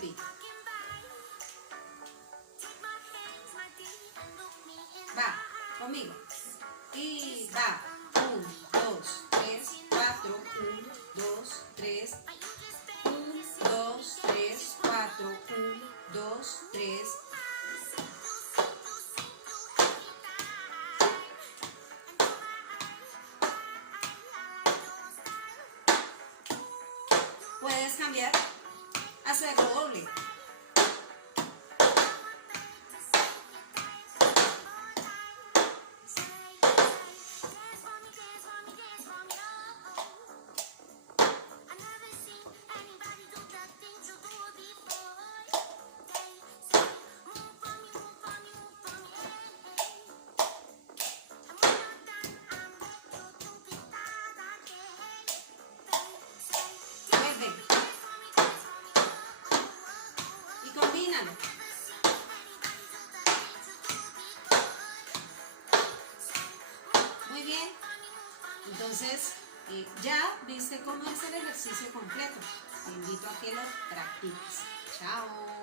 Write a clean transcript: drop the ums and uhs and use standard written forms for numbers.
repito. Va, conmigo. Y va. 1, 2, 3, 4. 1, 2, 3. 1, 2, 3, 4. 1, 2, 3. Puedes cambiar, hacerlo doble. Y combínalo. Muy bien. Entonces, ya viste cómo es el ejercicio completo. Te invito a que lo practiques. Chao.